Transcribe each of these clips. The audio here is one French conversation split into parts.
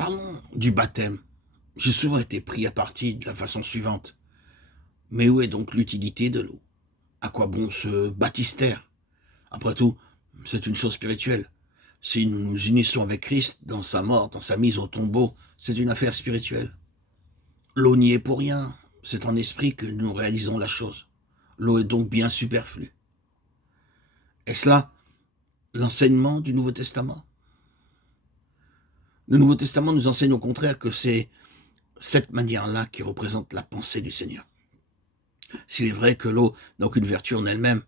Parlons du baptême. J'ai souvent été pris à partie de la façon suivante. Mais où est donc l'utilité de l'eau? À quoi bon ce baptistère? Après tout, c'est une chose spirituelle. Si nous nous unissons avec Christ dans sa mort, dans sa mise au tombeau, c'est une affaire spirituelle. L'eau n'y est pour rien. C'est en esprit que nous réalisons la chose. L'eau est donc bien superflue. Est-ce là l'enseignement du Nouveau Testament? Le Nouveau Testament nous enseigne au contraire que c'est cette manière-là qui représente la pensée du Seigneur. S'il est vrai que l'eau n'a aucune vertu en elle-même,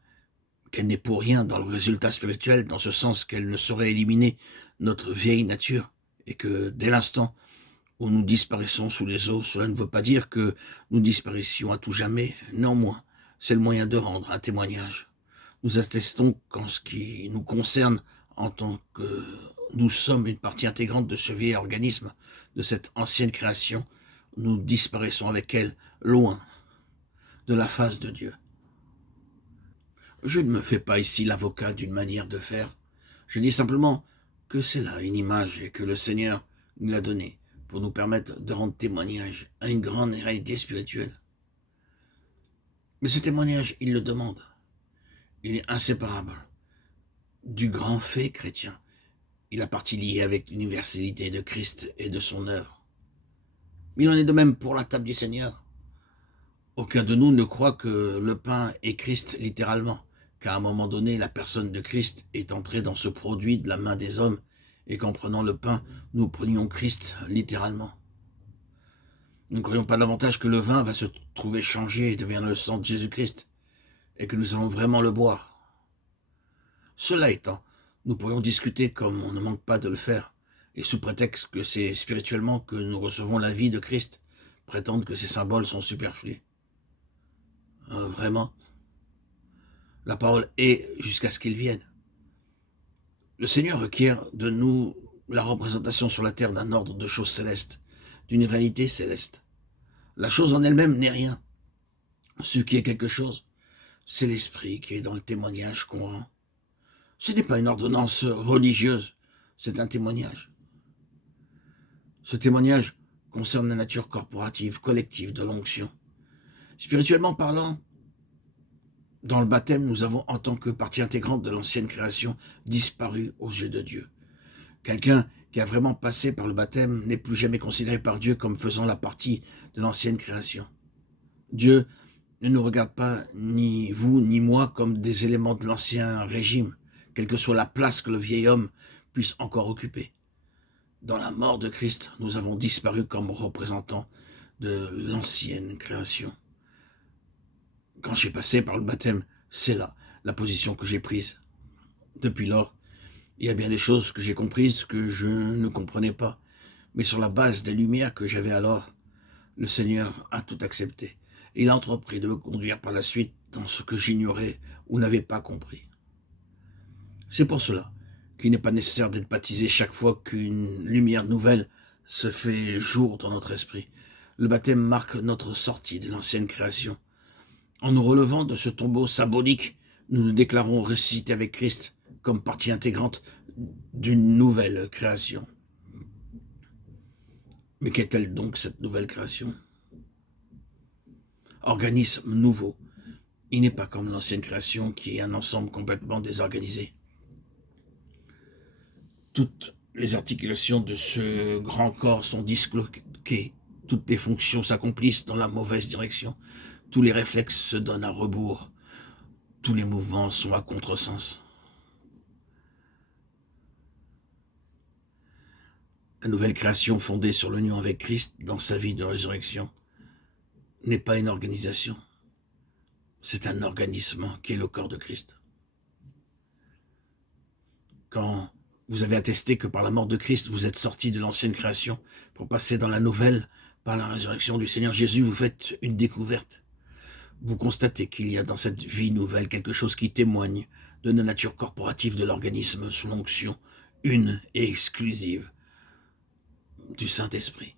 qu'elle n'est pour rien dans le résultat spirituel, dans ce sens qu'elle ne saurait éliminer notre vieille nature, et que dès l'instant où nous disparaissons sous les eaux, cela ne veut pas dire que nous disparaissions à tout jamais. Néanmoins, c'est le moyen de rendre un témoignage. Nous attestons qu'en ce qui nous concerne, en tant que nous sommes une partie intégrante de ce vieil organisme, de cette ancienne création, nous disparaissons avec elle, loin de la face de Dieu. Je ne me fais pas ici l'avocat d'une manière de faire. Je dis simplement que c'est là une image et que le Seigneur nous l'a donnée pour nous permettre de rendre témoignage à une grande réalité spirituelle. Mais ce témoignage, il le demande. Il est inséparable du grand fait chrétien. Il a partie liée avec l'universalité de Christ et de son œuvre. Il en est de même pour la table du Seigneur. Aucun de nous ne croit que le pain est Christ littéralement, qu'à un moment donné, la personne de Christ est entrée dans ce produit de la main des hommes, et qu'en prenant le pain, nous prenions Christ littéralement. Nous ne croyons pas davantage que le vin va se trouver changé et devenir le sang de Jésus-Christ, et que nous allons vraiment le boire. Cela étant, nous pourrions discuter comme on ne manque pas de le faire, et sous prétexte que c'est spirituellement que nous recevons la vie de Christ, prétendre que ces symboles sont superflus. Vraiment, la parole est jusqu'à ce qu'il vienne. Le Seigneur requiert de nous la représentation sur la terre d'un ordre de choses célestes, d'une réalité céleste. La chose en elle-même n'est rien. Ce qui est quelque chose, c'est l'esprit qui est dans le témoignage qu'on rend. Ce n'est pas une ordonnance religieuse, c'est un témoignage. Ce témoignage concerne la nature corporative, collective de l'onction. Spirituellement parlant, dans le baptême, nous avons, en tant que partie intégrante de l'ancienne création, disparu aux yeux de Dieu. Quelqu'un qui a vraiment passé par le baptême n'est plus jamais considéré par Dieu comme faisant la partie de l'ancienne création. Dieu ne nous regarde pas, ni vous, ni moi, comme des éléments de l'ancien régime, quelle que soit la place que le vieil homme puisse encore occuper. Dans la mort de Christ, nous avons disparu comme représentants de l'ancienne création. Quand j'ai passé par le baptême, c'est là la position que j'ai prise. Depuis lors, il y a bien des choses que j'ai comprises que je ne comprenais pas, mais sur la base des lumières que j'avais alors, le Seigneur a tout accepté. Il a entrepris de me conduire par la suite dans ce que j'ignorais ou n'avais pas compris. C'est pour cela qu'il n'est pas nécessaire d'être baptisé chaque fois qu'une lumière nouvelle se fait jour dans notre esprit. Le baptême marque notre sortie de l'ancienne création. En nous relevant de ce tombeau symbolique, nous nous déclarons ressuscités avec Christ comme partie intégrante d'une nouvelle création. Mais qu'est-elle donc cette nouvelle création? Organisme nouveau. Il n'est pas comme l'ancienne création qui est un ensemble complètement désorganisé. Toutes les articulations de ce grand corps sont disloquées. Toutes les fonctions s'accomplissent dans la mauvaise direction. Tous les réflexes se donnent à rebours. Tous les mouvements sont à contresens. La nouvelle création fondée sur l'union avec Christ dans sa vie de résurrection n'est pas une organisation. C'est un organisme qui est le corps de Christ. Quand vous avez attesté que par la mort de Christ, vous êtes sortis de l'ancienne création pour passer dans la nouvelle, par la résurrection du Seigneur Jésus, vous faites une découverte. Vous constatez qu'il y a dans cette vie nouvelle quelque chose qui témoigne de la nature corporative de l'organisme sous l'onction une et exclusive du Saint-Esprit.